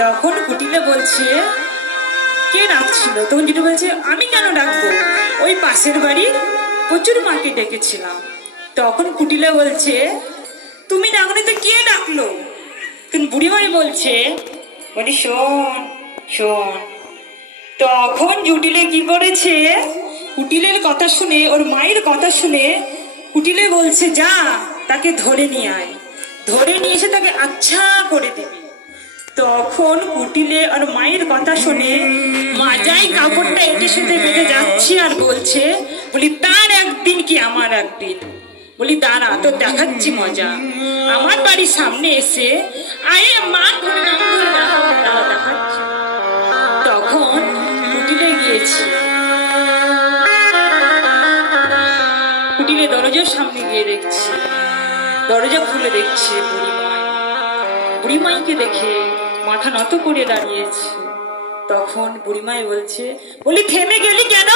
তখন কুটিলে বলছে কে ডাকছিল? তখন জুটি বলছে আমি কেন ডাকবো, ওই পাশের বাড়ি প্রচুর মাকে ডেকেছিলাম। তখন কুটিলে বলছে তুমি ডাকলে তো কে ডাকলো? তখন বুড়িমাই বলছে বলি শোন শোন। তখন জুটিলে কি করেছে, কুটিলের কথা শুনে, ওর মায়ের কথা শুনে কুটিলে বলছে যা তাকে ধরে নিয়ে আয়, ধরে নিয়ে এসে তাকে আচ্ছা করে দেবে। তখন কুটিলে আর মায়ের কথা শুনে মাজাই কাপড়টা এটে সেটে বেঁধে যাচ্ছে আর বলছে বলি তার একদিন কি আমার একদিন, বলি দাঁড়া তো দেখাচ্ছি মজা। আমার বাড়ির সামনে এসে আয়ে মা ধরে নাম ধরে দেখাচ্ছি। তখন কুটিলে গিয়েছে, কুটিলে দরজার সামনে গিয়ে দেখছে, দরজা খুলে দেখছে বুড়িমাই। বুড়িমাইকে দেখে মাথা নত করে দাঁড়িয়েছে। তখন বুড়িমাই বলছে বলি থেমে গেলি কেন?